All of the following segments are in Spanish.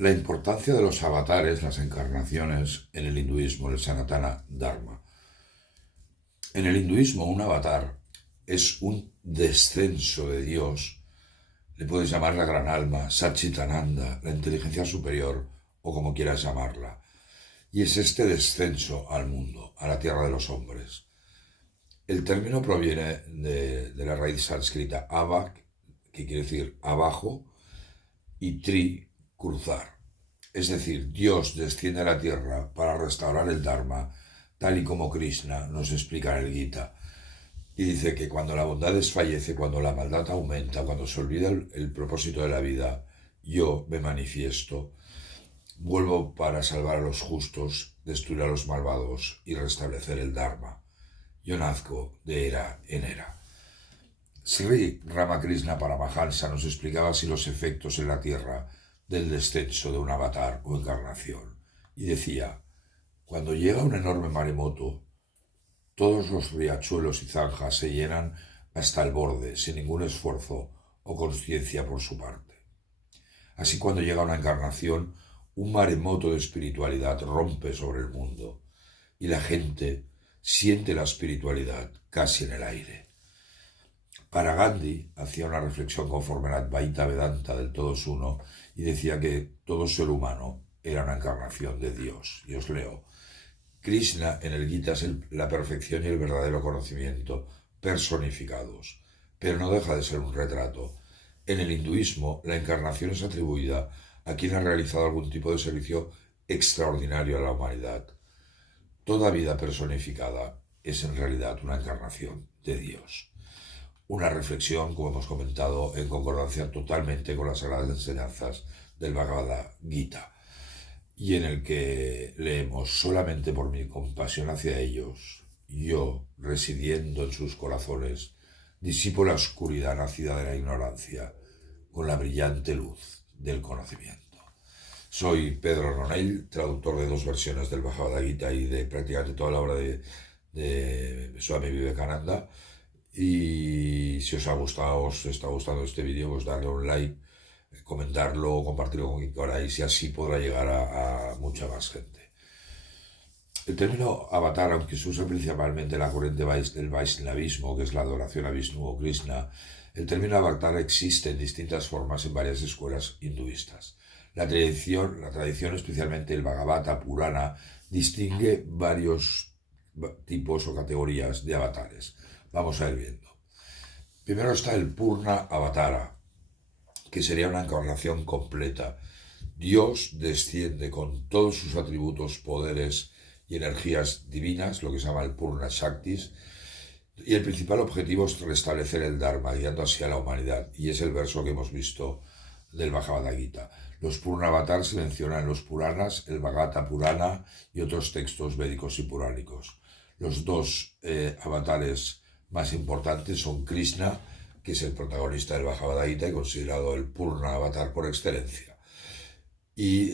La importancia de los avatares, las encarnaciones en el hinduismo, el Sanatana Dharma. En el hinduismo, un avatar es un descenso de Dios. Le puedes llamar la gran alma, Satchitananda, la inteligencia superior o como quieras llamarla. Y es este descenso al mundo, a la tierra de los hombres. El término proviene de la raíz sánscrita ava, que quiere decir abajo, y tri, cruzar. Es decir, Dios desciende a la tierra para restaurar el Dharma, tal y como Krishna nos explica en el Gita. Y dice que cuando la bondad desfallece, cuando la maldad aumenta, cuando se olvida el propósito de la vida, yo me manifiesto, vuelvo para salvar a los justos, destruir a los malvados y restablecer el Dharma. Yo nazco de era en era. Sri Ramakrishna Paramahansa nos explicaba así los efectos en la tierra del descenso de un avatar o encarnación. Y decía, cuando llega un enorme maremoto, todos los riachuelos y zanjas se llenan hasta el borde, sin ningún esfuerzo o conciencia por su parte. Así cuando llega una encarnación, un maremoto de espiritualidad rompe sobre el mundo y la gente siente la espiritualidad casi en el aire. Para Gandhi hacía una reflexión conforme a la Advaita Vedanta del todo es uno y decía que todo ser humano era una encarnación de Dios. Y os leo. Krishna en el Gita es la perfección y el verdadero conocimiento personificados, pero no deja de ser un retrato. En el hinduismo, la encarnación es atribuida a quien ha realizado algún tipo de servicio extraordinario a la humanidad. Toda vida personificada es en realidad una encarnación de Dios. Una reflexión, como hemos comentado, en concordancia totalmente con las sagradas enseñanzas del Bhagavad Gita, y en el que leemos solamente por mi compasión hacia ellos, yo, residiendo en sus corazones, disipo la oscuridad nacida de la ignorancia con la brillante luz del conocimiento. Soy Pedro Ronell, traductor de 2 versiones del Bhagavad Gita y de prácticamente toda la obra de Swami Vivekananda. Y si os ha gustado, os está gustando este vídeo, pues darle un like, comentarlo, compartirlo con quien queráis y así podrá llegar a mucha más gente. El término avatar, aunque se usa principalmente en la corriente del Vaishnavismo, que es la adoración a Vishnu o Krishna, el término avatar existe en distintas formas en varias escuelas hinduistas. La tradición, especialmente el Bhagavata Purana, distingue varios tipos o categorías de avatares. Vamos a ir viendo. Primero está el Purna Avatara, que sería una encarnación completa. Dios desciende con todos sus atributos, poderes y energías divinas, lo que se llama el Purna Shaktis, y el principal objetivo es restablecer el Dharma, guiando así a la humanidad, y es el verso que hemos visto del Bhagavad Gita. Los Purna Avatar se mencionan en los Puranas, el Bhagavata Purana y otros textos védicos y puránicos. Los 2 avatares más importantes son Krishna, que es el protagonista del Bhagavad Gita y considerado el Purna Avatar por excelencia, y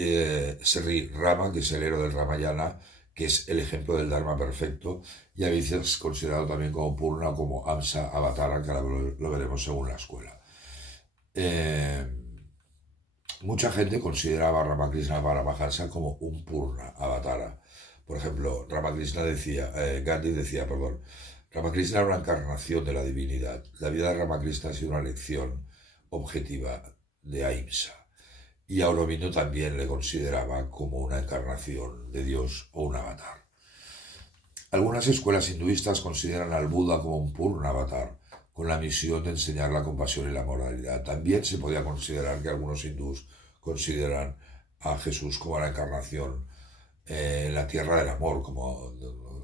Sri Rama, que es el héroe del Ramayana, que es el ejemplo del Dharma perfecto, y a veces considerado también como Purna o como Amsa Avatara, que ahora lo veremos según la escuela. Mucha gente consideraba a Ramakrishna Paramahansa como un Purna Avatara. Por ejemplo, Gandhi decía, Ramakrishna era una encarnación de la divinidad. La vida de Ramakrishna ha sido una lección objetiva de Ahimsa. Y Aurobindo también le consideraba como una encarnación de Dios o un avatar. Algunas escuelas hinduistas consideran al Buda como un Purna Avatar, con la misión de enseñar la compasión y la moralidad. También se podía considerar que algunos hindús consideran a Jesús como la encarnación en la tierra del amor, como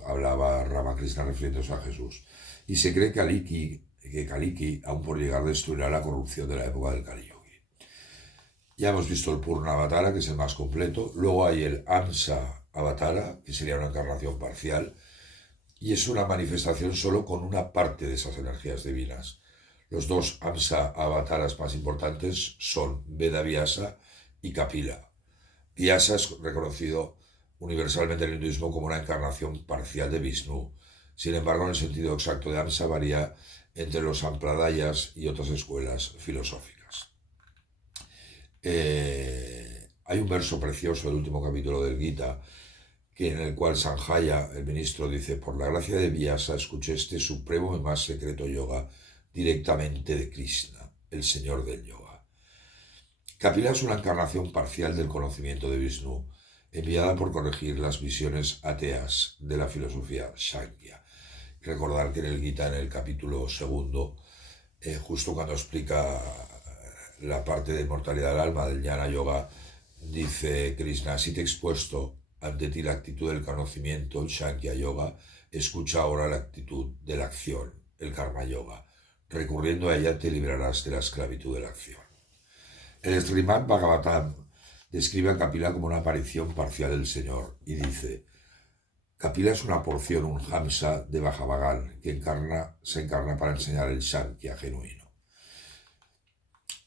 hablaba Ramakrishna refiriéndose a Jesús. Y se cree que Kaliki, aún por llegar, destruirá la corrupción de la época del Kali Yuga. Ya hemos visto el Purna Avatara, que es el más completo. Luego hay el Amsa Avatara, que sería una encarnación parcial, y es una manifestación solo con una parte de esas energías divinas. Los 2 Amsa Avataras más importantes son Vedavyasa y Kapila. Vyasa es reconocido universalmente en el hinduismo como una encarnación parcial de Vishnu. Sin embargo, en el sentido exacto de Amsa varía entre los Sampradayas y otras escuelas filosóficas. Hay un verso precioso del último capítulo del Gita, en el cual Sanjaya, el ministro, dice: por la gracia de Vyasa escuché este supremo y más secreto yoga directamente de Krishna, el señor del yoga. Kapila es una encarnación parcial del conocimiento de Vishnu, enviada por corregir las visiones ateas de la filosofía Shakya. Recordar que en el Gita, en el capítulo segundo, justo cuando explica la parte de inmortalidad del alma del Jnana Yoga, dice Krishna: si te he expuesto ante ti la actitud del conocimiento, el Sankhya Yoga, escucha ahora la actitud de la acción, el Karma Yoga. Recurriendo a ella te librarás de la esclavitud de la acción. El Srimad Bhagavatam describe a Kapila como una aparición parcial del Señor y dice: Kapila es una porción, un Hamsa de Bhagavan, que se encarna para enseñar el Sankhya genuino.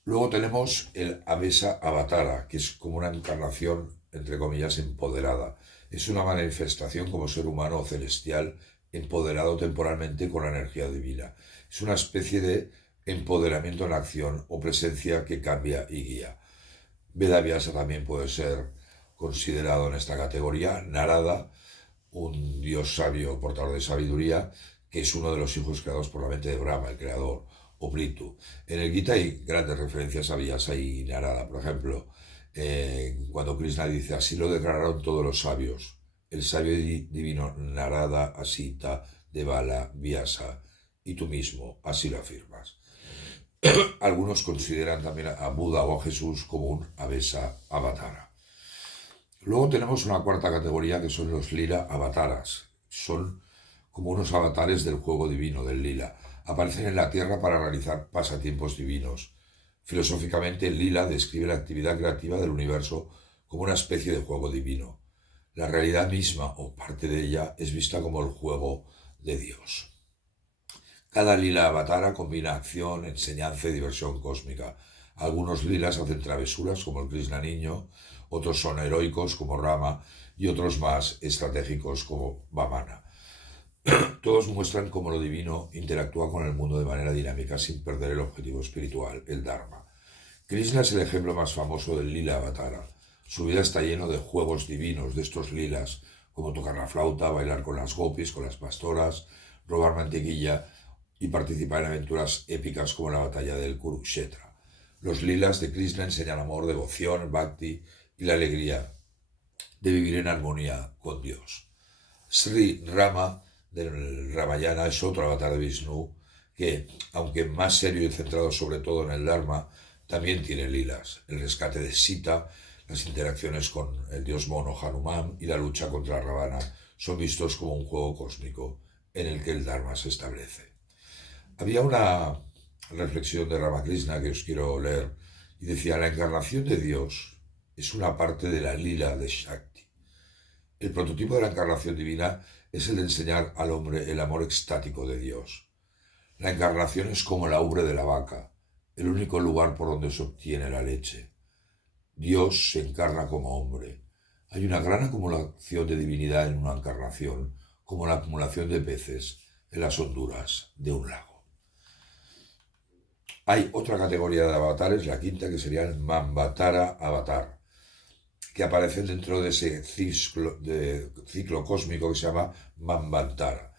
Luego tenemos el Avesa Avatara, que es como una encarnación, entre comillas, empoderada. Es una manifestación como ser humano o celestial empoderado temporalmente con la energía divina. Es una especie de empoderamiento en acción o presencia que cambia y guía. Vedavyasa también puede ser considerado en esta categoría. Narada, un dios sabio, portador de sabiduría, que es uno de los hijos creados por la mente de Brahma, el creador, o Britu. En el Gita hay grandes referencias a Vyasa y Narada. Por ejemplo, cuando Krishna dice: así lo declararon todos los sabios, el sabio divino Narada, Asita, Devala, Vyasa, y tú mismo así lo afirmas. Algunos consideran también a Buda o a Jesús como un Avesa Avatara. Luego tenemos una cuarta categoría, que son los Lila Avataras. Son como unos avatares del juego divino, del Lila. Aparecen en la tierra para realizar pasatiempos divinos. Filosóficamente, el Lila describe la actividad creativa del universo como una especie de juego divino. La realidad misma, o parte de ella, es vista como el juego de Dios. Cada Lila Avatara combina acción, enseñanza y diversión cósmica. Algunos lilas hacen travesuras, como el Krishna niño, otros son heroicos, como Rama, y otros más estratégicos, como Vamana. Todos muestran cómo lo divino interactúa con el mundo de manera dinámica sin perder el objetivo espiritual, el Dharma. Krishna es el ejemplo más famoso del Lila Avatara. Su vida está lleno de juegos divinos, de estos lilas, como tocar la flauta, bailar con las gopis, con las pastoras, robar mantequilla y participar en aventuras épicas como la batalla del Kurukshetra. Los lilas de Krishna enseñan amor, devoción, bhakti y la alegría de vivir en armonía con Dios. Sri Rama del Ramayana es otro avatar de Vishnu que, aunque más serio y centrado sobre todo en el Dharma, también tiene lilas: el rescate de Sita, las interacciones con el dios mono Hanuman y la lucha contra Ravana son vistos como un juego cósmico en el que el Dharma se establece. Había una reflexión de Ramakrishna que os quiero leer y decía: la encarnación de Dios es una parte de la lila de Shakti. El prototipo de la encarnación divina es el de enseñar al hombre el amor extático de Dios. La encarnación es como la ubre de la vaca, el único lugar por donde se obtiene la leche. Dios se encarna como hombre. Hay una gran acumulación de divinidad en una encarnación, como la acumulación de peces en las honduras de un lago. Hay otra categoría de avatares, la quinta, que sería el Mambatara Avatar, que aparecen dentro de ese ciclo cósmico que se llama Manvantara.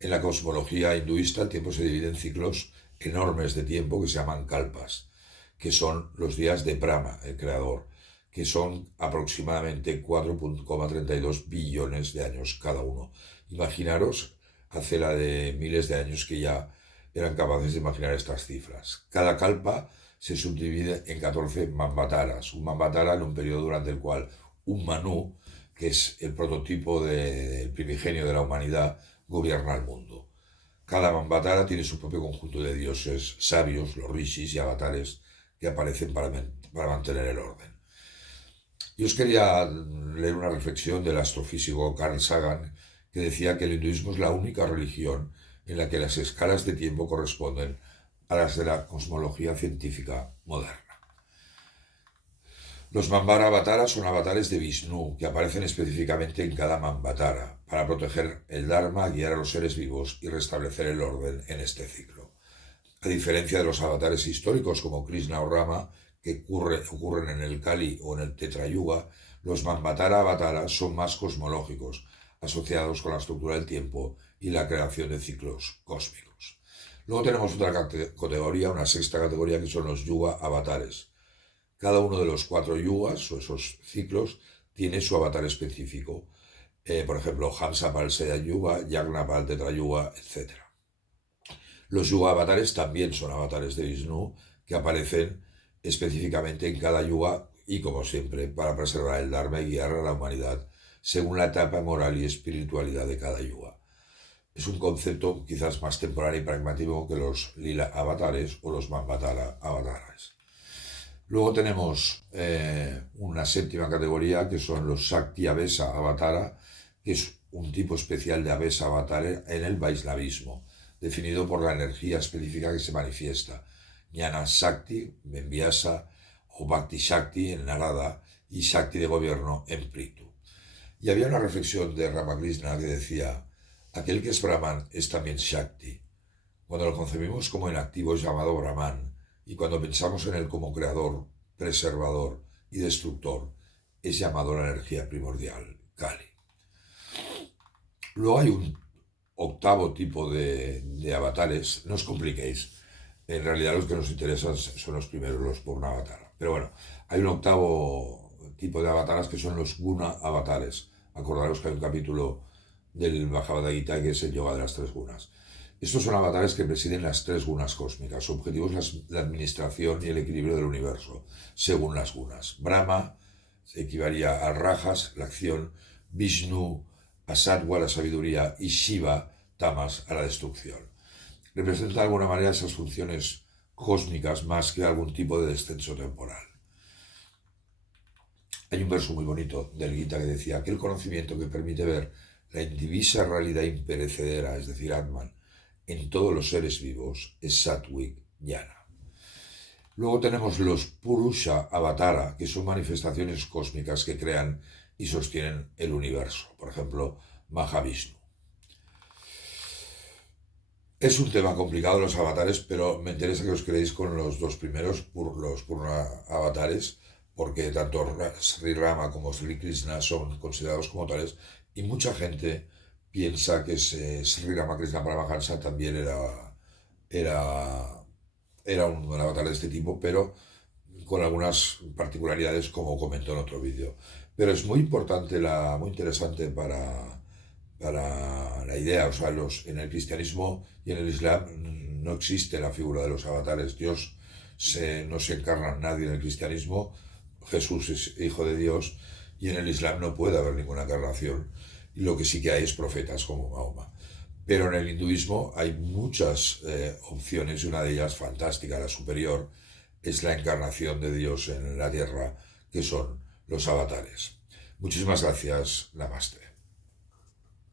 En la cosmología hinduista el tiempo se divide en ciclos enormes de tiempo que se llaman kalpas, que son los días de Brahma, el creador, que son aproximadamente 4,32 billones de años cada uno. Imaginaros, hace la de miles de años que ya eran capaces de imaginar estas cifras. Cada kalpa se subdivide en 14 Manvataras. Un Manvatara en un periodo durante el cual un Manu, que es el prototipo del primigenio de la humanidad, gobierna el mundo. Cada Manvatara tiene su propio conjunto de dioses sabios, los rishis y avatares que aparecen para mantener el orden. Yo os quería leer una reflexión del astrofísico Carl Sagan, que decía que el hinduismo es la única religión en la que las escalas de tiempo corresponden a las de la cosmología científica moderna. Los Manvara Avataras son avatares de Vishnu, que aparecen específicamente en cada Manvatara, para proteger el Dharma, guiar a los seres vivos y restablecer el orden en este ciclo. A diferencia de los avatares históricos como Krishna o Rama, que ocurren en el Kali o en el Tetrayuga, los Manvatara Avatara son más cosmológicos, asociados con la estructura del tiempo y la creación de ciclos cósmicos. Luego tenemos otra categoría, una sexta categoría, que son los Yuga Avatares. Cada uno de los 4 yugas o esos ciclos tiene su avatar específico. Por ejemplo, Hamsa para el Seda Yuga, Yagna para el Tetra Yuga, etc. Los Yuga avatares también son avatares de Vishnu que aparecen específicamente en cada yuga y, como siempre, para preservar el Dharma y guiar a la humanidad según la etapa moral y espiritualidad de cada yuga. Es un concepto quizás más temporal y pragmático que los Lila avatares o los Manvatara avatares. Luego tenemos una séptima categoría, que son los Shakti Avesa Avatara, que es un tipo especial de Avesa Avatar en el Vaishnavismo, definido por la energía específica que se manifiesta. Jnana Shakti en Vyasa o Bhakti Shakti en Narada y Shakti de gobierno en Prithu. Y había una reflexión de Ramakrishna que decía: aquel que es Brahman es también Shakti. Cuando lo concebimos como inactivo es llamado Brahman, y cuando pensamos en él como creador, preservador y destructor, es llamado la energía primordial, Kali. Luego hay un octavo tipo de avatares. No os compliquéis, en realidad los que nos interesan son los primeros, los Purna-avatara. Pero bueno, hay un octavo tipo de avatares que son los Guna avatares. Acordaros que hay un capítulo del Bhagavad Gita que es el yoga de las 3 gunas. Estos son avatares que presiden las 3 gunas cósmicas. Su objetivo es la administración y el equilibrio del universo, según las gunas. Brahma equivalía a Rajas, la acción; Vishnu a Sattva, la sabiduría; y Shiva, Tamas, a la destrucción. Representa de alguna manera esas funciones cósmicas más que algún tipo de descenso temporal. Hay un verso muy bonito del Gita que decía: aquel conocimiento que permite ver la indivisa realidad imperecedera, es decir, Atman, en todos los seres vivos, es Sattvic Jnana. Luego tenemos los Purusha Avatara, que son manifestaciones cósmicas que crean y sostienen el universo. Por ejemplo, Mahavishnu. Es un tema complicado los avatares, pero me interesa que os quedéis con los 2 primeros, los Purna avatares, porque tanto Sri Rama como Sri Krishna son considerados como tales, y mucha gente piensa que Sri Ramakrishna Paramahansa también era un avatar de este tipo, pero con algunas particularidades, como comentó en otro vídeo. Pero es muy importante, muy interesante para la idea, o sea, en el cristianismo y en el islam no existe la figura de los avatares. Dios no se encarna en nadie en el cristianismo. Jesús es hijo de Dios, y en el islam no puede haber ninguna encarnación. Y lo que sí que hay es profetas como Mahoma. Pero en el hinduismo hay muchas opciones, y una de ellas fantástica, la superior, es la encarnación de Dios en la tierra, que son los avatares. Muchísimas gracias. Namaste.